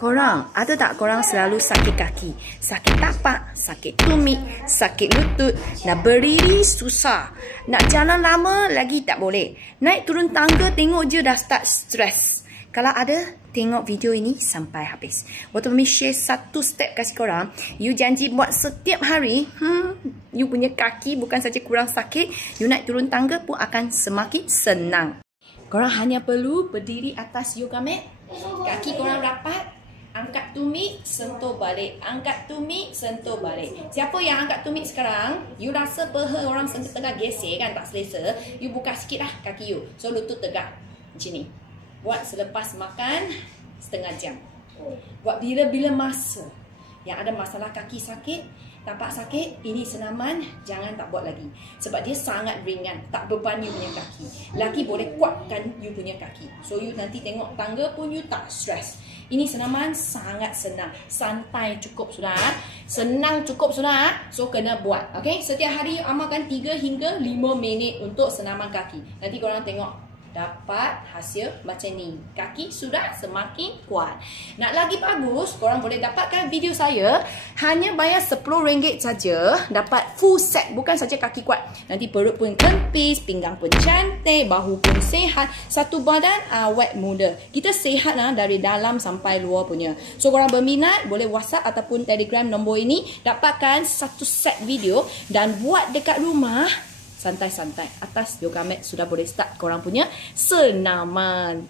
Korang, ada tak korang selalu sakit kaki? Sakit tapak, sakit tumit, sakit lutut, nak berdiri susah, nak jalan lama lagi tak boleh. Naik turun tangga tengok je dah start stress. Kalau ada, tengok video ini sampai habis. Waktu Mami share satu step kasih korang, you janji buat setiap hari, you punya kaki bukan saja kurang sakit, you naik turun tangga pun akan semakin senang. Korang hanya perlu berdiri atas yoga mat, kaki korang rapat, angkat tumit, sentuh balik. Angkat tumit, sentuh balik. Siapa yang angkat tumit sekarang, you rasa peha orang tengah geser kan, tak selesa, you buka sikit lah kaki you. So lutut tegak macam ni. Buat selepas makan setengah jam. Buat bila-bila masa yang ada masalah kaki sakit, tapak sakit, ini senaman jangan tak buat lagi. Sebab dia sangat ringan, tak beban you punya kaki. Laki boleh kuatkan you punya kaki. So you nanti tengok tangga pun you tak stress. Ini senaman sangat senang. Santai cukup sudah. Senang cukup sudah. So kena buat. Okay? Setiap hari amalkan 3 hingga 5 minit untuk senaman kaki. Nanti korang tengok dapat hasil macam ni. Kaki sudah semakin kuat. Nak lagi bagus, korang boleh dapatkan video saya. Hanya bayar RM10 saja, dapat full set. Bukan saja kaki kuat, nanti perut pun kempis, pinggang pun cantik, bahu pun sihat, satu badan awet muda. Kita sihat dari dalam sampai luar punya. So korang berminat, boleh WhatsApp ataupun Telegram nombor ini. Dapatkan satu set video dan buat dekat rumah. Santai-santai. Atas yoga mat sudah boleh start korang punya senaman.